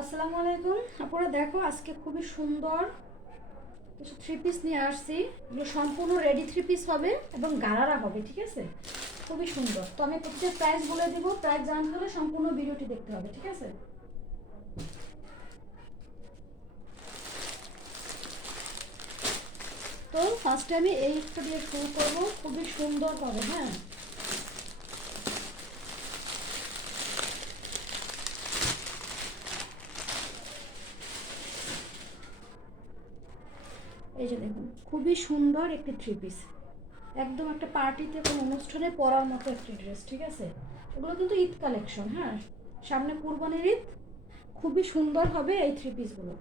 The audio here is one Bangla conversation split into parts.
আসসালামু আলাইকুম। আপনারা দেখো আজকে খুবই সুন্দর কিছু থ্রি পিস নিয়ে আসছি। এগুলো সম্পূর্ণ রেডি থ্রি পিস হবে এবং গারারা হবে, ঠিক আছে? খুবই সুন্দর। তো আমি প্রত্যেক প্রাইস বলে দেবো, প্রাইস জানতে হলে সম্পূর্ণ ভিডিওটি দেখতে হবে, ঠিক আছে? তো ফার্স্টে আমি এইটা দিয়ে শুরু করবো, খুবই সুন্দর হবে। হ্যাঁ, এই যে দেখুন, খুবই সুন্দর একটি থ্রি পিস, একদম একটা পার্টিতে কোনো অনুষ্ঠানে পরার মতো একটি ড্রেস, ঠিক আছে? এগুলো কিন্তু ঈদ কালেকশন। হ্যাঁ, সামনে কুরবানির ঈদ, খুবই সুন্দর হবে এই থ্রি পিসগুলো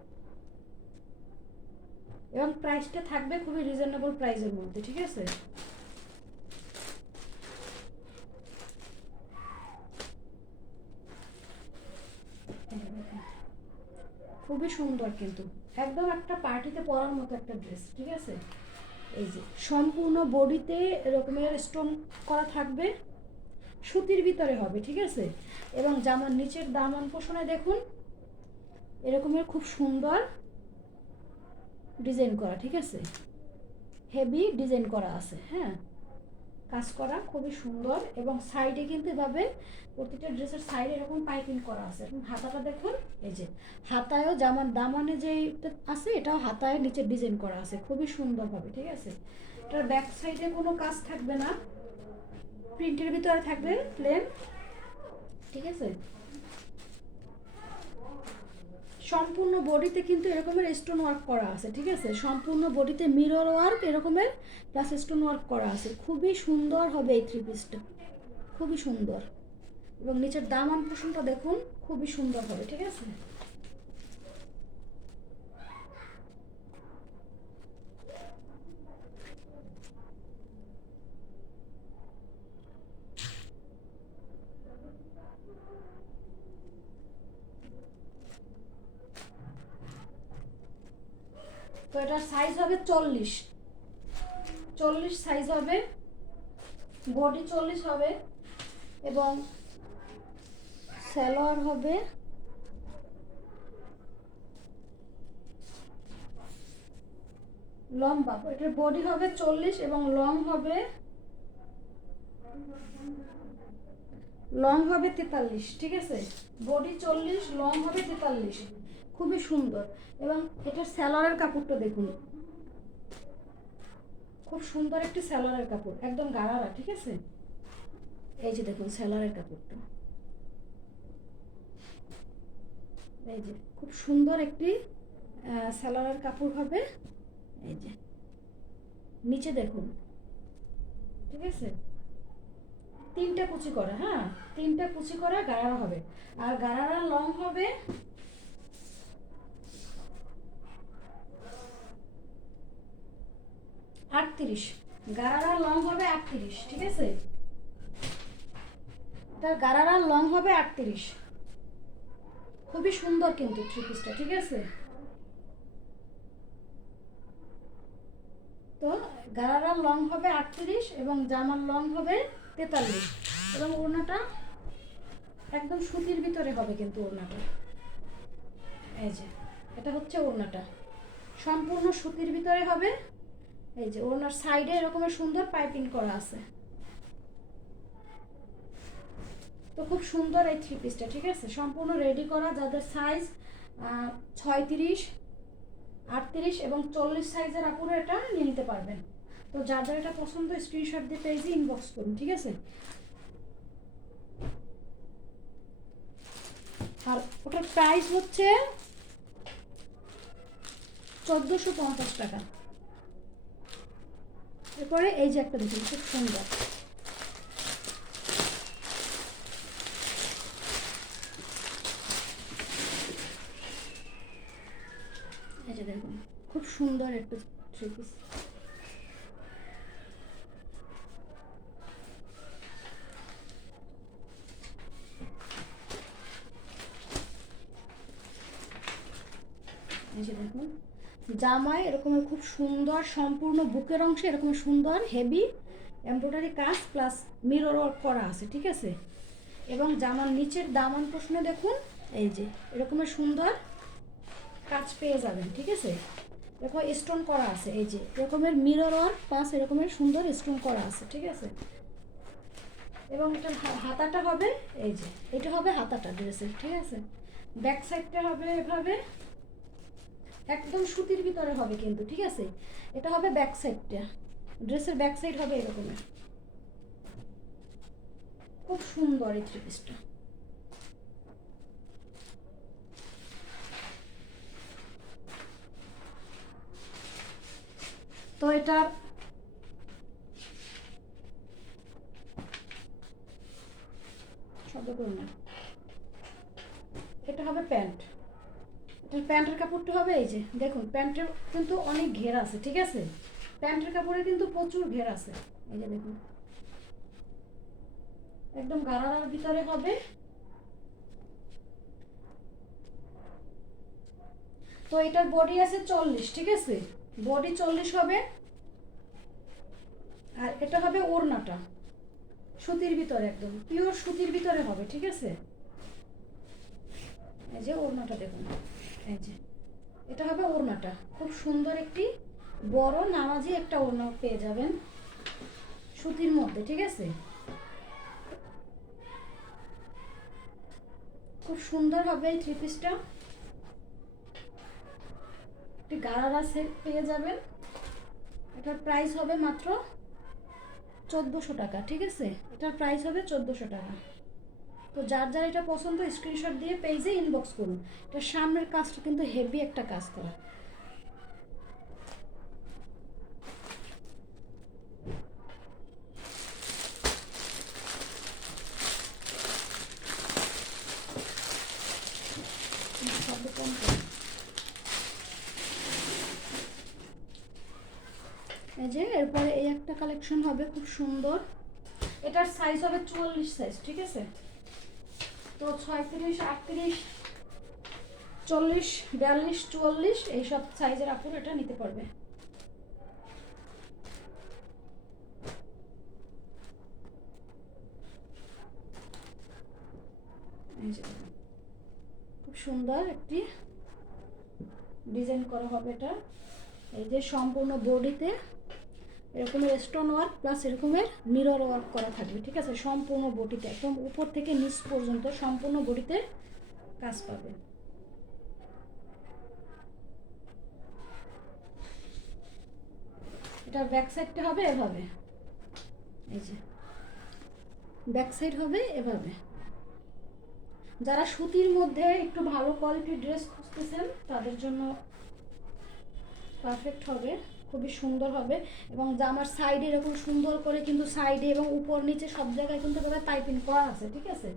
এবং প্রাইসটা থাকবে খুবই রিজনেবল প্রাইসের মধ্যে, ঠিক আছে? খুবই সুন্দর, কিন্তু একদম একটা পার্টিতে পরার মতো একটা ড্রেস, ঠিক আছে? এই যে সম্পূর্ণ বডিতে এরকমের স্টোন করা থাকবে, সুতির ভিতরে হবে, ঠিক আছে? এবং জামার নিচের দামান পোষণে দেখুন এরকমের খুব সুন্দর ডিজাইন করা, ঠিক আছে? হেভি ডিজাইন করা আছে। হ্যাঁ, কাজ করা খুবই সুন্দর এবং সাইডে কিন্তু এভাবে প্রতিটা ড্রেসের সাইডে এরকম পাইপিং করা আছে। এবং হাতাটা দেখুন, এই যে হাতায়ও জামার দামানে যে আছে এটাও হাতায় নিচে ডিজাইন করা আছে খুবই সুন্দরভাবে, ঠিক আছে? এটার ব্যাক সাইডে কোনো কাজ থাকবে না, প্রিন্টের ভিতরে থাকবে প্লেন, ঠিক আছে? সম্পূর্ণ বডিতে কিন্তু এরকমের স্টোন ওয়ার্ক করা আছে, ঠিক আছে? সম্পূর্ণ বডিতে মিরর ওয়ার্ক এরকমের প্লাস স্টোন ওয়ার্ক করা আছে। খুবই সুন্দর হবে এই থ্রি পিসটা, খুবই সুন্দর। এবং নিচের দামান পোষণটা দেখুন খুবই সুন্দর হবে, ঠিক আছে? তো এটার সাইজ হবে 40, 40 সাইজ হবে, বডি 40 হবে এবং সালোয়ার হবে লম্বা। এটার বডি হবে 40 এবং লং হবে 43, ঠিক আছে? বডি 40, লং হবে 43, খুবই সুন্দর। এবং এটার স্যালোয়ারের কাপড়টা দেখুন, খুব সুন্দর একটি স্যালোয়ারের কাপড়, একদম গাঢ়া, ঠিক আছে? এই যে দেখুন স্যালোয়ারের কাপড়টা, এই যে খুব সুন্দর একটি স্যালোয়ারের কাপড় হবে। এই যে নিচে দেখুন, ঠিক আছে? তিনটা কুচি করা, হ্যাঁ, তিনটা কুচি করা গাঢ়া হবে। আর গাঢ়ার লং হবে 38, গাঢ়ার লং হবে 38, ঠিক আছে? তার গাঢ়ার লং হবে 38, খুবই সুন্দর কিন্তু থ্রি পিসটা, ঠিক আছে? তো গারারার লং হবে 38 এবং জামার লং হবে 43 এবং ওড়নাটা একদম সুতির ভিতরে হবে, কিন্তু ওড়নাটা এই যে এটা হচ্ছে ওড়নাটা, সম্পূর্ণ সুতির ভিতরে হবে। এই যে ওড়নার সাইডে এরকমের সুন্দর পাইপিং করা আছে। তো খুব সুন্দর এই থ্রি পিসটা, ঠিক আছে? সম্পূর্ণ রেডি করা, যাদের সাইজ 36, 38 এবং 40 সাইজের আপুরা এটা নিয়ে নিতে পারবেন। তো যাদের এটা পছন্দ স্ক্রিনশট দিয়ে পেজে ইনবক্স করুন, ঠিক আছে? আর ওটার প্রাইস হচ্ছে 1450 টাকা। এরপরে এই যে একটা দেখুন খুব সুন্দর, এই যে দেখুন খুব সুন্দর একটা থ্রি পিস। এই যে দেখুন জামায় এরকমের খুব সুন্দর, সম্পূর্ণ বুকের অংশে এরকম সুন্দর হেভি এমব্রয়ডারি কাজ প্লাস মিরর ওয়ার্ক করা আছে, ঠিক আছে? এবং জামার নিচের দামান প্রশ্নে দেখুন এই যে এরকমের সুন্দর কাজ পেয়ে যাবেন, ঠিক আছে। দেখো স্টোন করা আছে, এই যে এরকমের মিরর ওয়ার্ক প্লাস এরকমের সুন্দর স্টোন করা আছে, ঠিক আছে। এবং এটার হাতাটা হবে এই যে, এটা হবে হাতাটা ড্রেসের, ঠিক আছে। ব্যাক সাইডটা হবে এভাবে, একদম সুতির ভিতরে হবে কিন্তু, ঠিক আছে। এটা হবে ব্যাক সাইডটা, ড্রেসের ব্যাক সাইড হবে এরকমের। খুব সুন্দর এই থ্রি পিসটা। তো এটা শব্দ করুন না, এটা হবে প্যান্ট। এটার প্যান্টের কাপড়টা হবে এই যে দেখুন, প্যান্টের কিন্তু অনেক ঘের আছে, ঠিক আছে। প্যান্টের কাপড়ে কিন্তু প্রচুর ঘের আছে, এই যে দেখুন একদম গারার ভিতরে হবে। তো এটার বডি আছে 40, ঠিক আছে, বডি 40 হবে। আর এটা হবে ওড়নাটা, সুতির ভিতরে একদম পিওর সুতির ভিতরে হবে, ঠিক আছে। এই যে ওড়নাটা দেখুন, এই যে এটা হবে ওড়নাটা, খুব সুন্দর একটি বড় নামাজি একটা ওড়না পেয়ে যাবেন সুতির মধ্যে, ঠিক আছে। খুব সুন্দর হবে এই থ্রি পিসটা, একটি গারারা সেট পেয়ে যাবেন। এটার প্রাইস হবে মাত্র 1400 টাকা, ঠিক আছে। এটার প্রাইস হবে 1400 টাকা। তো যার যার এটা পছন্দ স্ক্রিনশট দিয়ে পেজে ইনবক্স করুন। এটার সামনের কাজটা কিন্তু হেভি একটা কাজ করা। এই যে এরপরে এই একটা কালেকশন হবে খুব সুন্দর, এটার সাইজ হবে 44 সাইজ, ঠিক আছে। তো 36, 38, 40, 42, 44 এইসব সাইজের আপুর এটা নিতে পারবে। এই যে খুব সুন্দর একটি ডিজাইন করা হবে এটা। এই যে সম্পূর্ণ বডিতে এরকমের স্টোন ওয়ার্ক প্লাস এরকমের মিরর ওয়ার্ক করা থাকবে, ঠিক আছে। সম্পূর্ণ বডিতে একদম উপর থেকে নিচ পর্যন্ত সম্পূর্ণ বডিতে কাজ পাবে। এটার ব্যাক সাইডটা হবে এভাবে, এই যে ব্যাক সাইড হবে এভাবে। যারা সুতির মধ্যে একটু ভালো কোয়ালিটির ড্রেস খুঁজতেছেন তাদের জন্য পারফেক্ট হবে, খুবই সুন্দর হবে। এবং জামার সাইডে এরকম সুন্দর করে কিন্তু সাইডে এবং উপর নিচে সব জায়গায় কিন্তু এভাবে পাইপিং করা আছে, ঠিক আছে।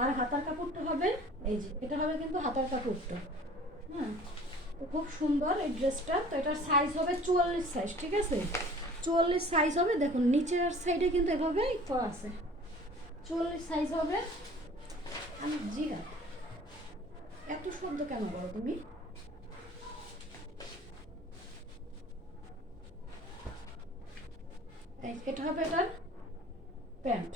আর হাতার কাপড়টা হবে এই যে, এটা হবে কিন্তু হাতার কাপড়টা, হ্যাঁ। তো খুব সুন্দর এই ড্রেসটা। তো এটার সাইজ হবে 44 সাইজ, ঠিক আছে। 44 সাইজ হবে, দেখুন নিচের সাইডে কিন্তু এভাবে করা আছে, 44 সাইজ হবে। আমি জি হ্যাঁ, এত শব্দ কেন করো তুমি? এটা হবে এটার প্যান্ট,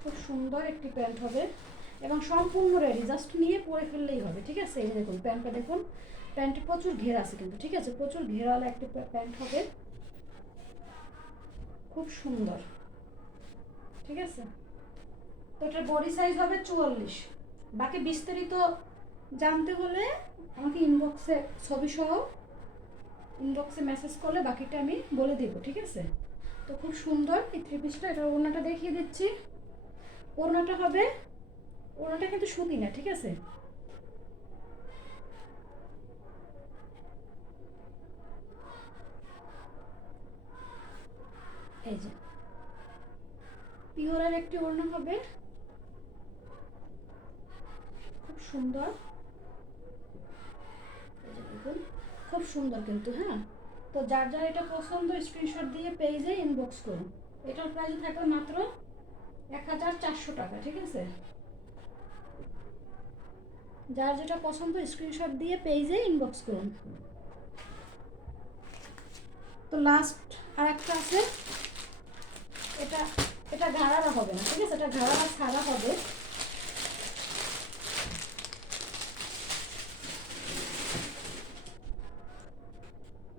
খুব সুন্দর একটি প্যান্ট হবে এবং সম্পূর্ণ রেডি, জাস্ট নিয়ে পরে ফেললেই হবে, ঠিক আছে। এই দেখুন প্যান্টটা দেখুন, প্যান্টে প্রচুর ঘের আছে কিন্তু, ঠিক আছে, প্রচুর ঘেরাওয়ালা একটি প্যান্ট হবে, খুব সুন্দর, ঠিক আছে। তো এটার বডি সাইজ হবে 44। বাকি বিস্তারিত জানতে হলে আমাকে ইনবক্সে ছবি সহ ইনবক্সে মেসেজ করলে বাকিটা আমি বলে দেব, ঠিক আছে। তো খুব সুন্দর এই থ্রি পিসটা। এটার ওড়নাটা দেখিয়ে দিচ্ছি। ওড়নাটা হবে, ওড়নাটা কিন্তু সুতি না, ঠিক আছে। এই যে পিওরের একটি ওড়না হবে, খুব সুন্দর, এই যে দেখুন খুব সুন্দর কিন্তু, হ্যাঁ। তো যার যার এটা পছন্দ স্ক্রিনশট দিয়ে পেজে ইনবক্স করুন। এটার প্রাইস থাকবে মাত্র 1400 টাকা, ঠিক আছে। যার যেটা পছন্দ স্ক্রিনশট দিয়ে পেজে ইনবক্স করুন। তো লাস্ট আর একটা আছে, এটা এটা ঘাড়ারা হবে না, ঠিক আছে, এটা ঘাড়ারা ছাড়া হবে।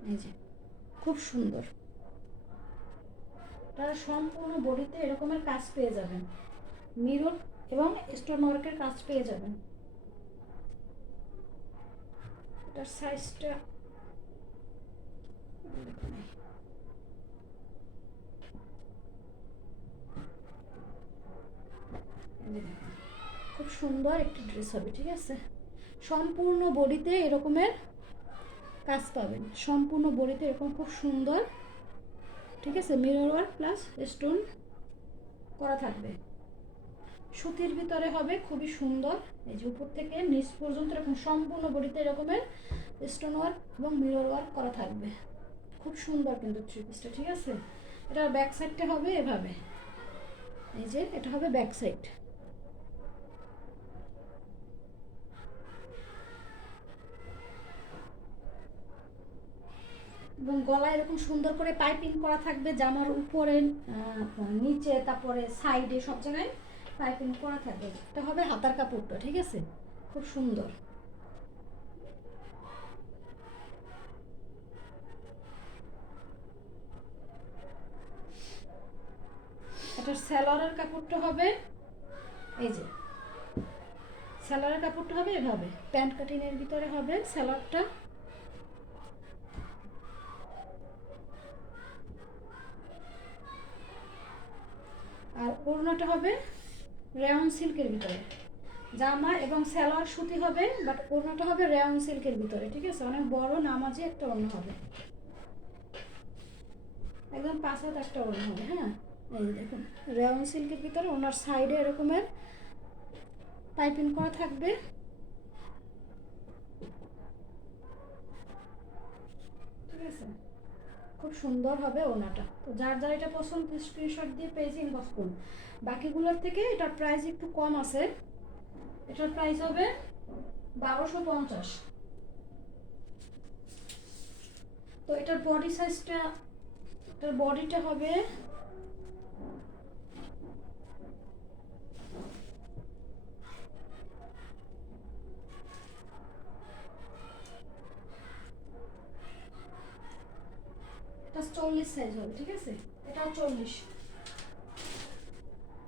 এই যে খুব সুন্দর, তারা সম্পূর্ণ বডিতে এরকমের কাজ পেয়ে যাবেন, মিরর এবং স্টোন ওয়ার্কের কাজ পেয়ে যাবেন। এটার সাইজটা খুব সুন্দর একটি ড্রেস হবে, ঠিক আছে, সম্পূর্ণ বডিতে এরকমের কাজ পাবেন, সম্পূর্ণ বডিতে এরকম খুব সুন্দর, ঠিক আছে, মিরর ওয়ার্ক প্লাস স্টোন করা থাকবে। সুতির ভিতরে হবে, খুবই সুন্দর। এই যে উপর থেকে নিচ পর্যন্ত এরকম সম্পূর্ণ বডিতে এরকমের স্টোন ওয়ার্ক এবং মিরর ওয়ার্ক করা থাকবে, খুব সুন্দর কিন্তু থ্রি পিসটা, ঠিক আছে। এটার ব্যাক সাইডটা হবে এভাবে, এই যে এটা হবে ব্যাক সাইড। এবং গলায় এরকম সুন্দর করে পাইপিং করা থাকবে, জামার উপরে নিচে তারপরে সাইডে সব জায়গায় পাইপিং করা থাকবে। এটা হবে হাতার কাপড়টা, ঠিক আছে, খুব সুন্দর। এটার সালোয়ারের কাপড়টা হবে এই যে, সালোয়ারের কাপড়টা হবে এভাবে, প্যান্ট কাটিংয়ের ভিতরে হবে সালোয়ারটা। আর ওড়নাটা হবে রেয়ন সিল্কের ভিতরে, জামা এবং সালোয়ার সুতি হবে, বাট ওড়নাটা হবে রেয়ন সিল্কের ভিতরে, ঠিক আছে, অনেক বড় নামাজি একটা ওড়না হবে, একদম পাঁচ হাত একটা ওড়না হবে। হ্যাঁ, এই দেখুন রেয়ন সিল্কের ভিতরে ওনার সাইডে এরকমের পাইপিং করা থাকবে। ঠিক আছে, খুব সুন্দর হবে ওনাটা। তো যার যার এটা পছন্দ স্ক্রিনশট দিয়ে পেজে ইনবক্স করুন। বাকিগুলোর থেকে এটার প্রাইস একটু কম আছে, এটার প্রাইস হবে 1250। তো এটার বডি সাইজটা, এটার বডিটা হবে এটা 40 সাইজ হবে, ঠিক আছে, এটা 40,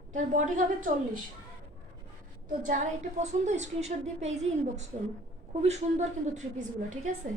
এটার বডি হবে 40। তো যার এটা পছন্দ স্ক্রিনশট দিয়ে পেজে ইনবক্স করুন। খুবই সুন্দর কিন্তু থ্রি পিসগুলো, ঠিক আছে।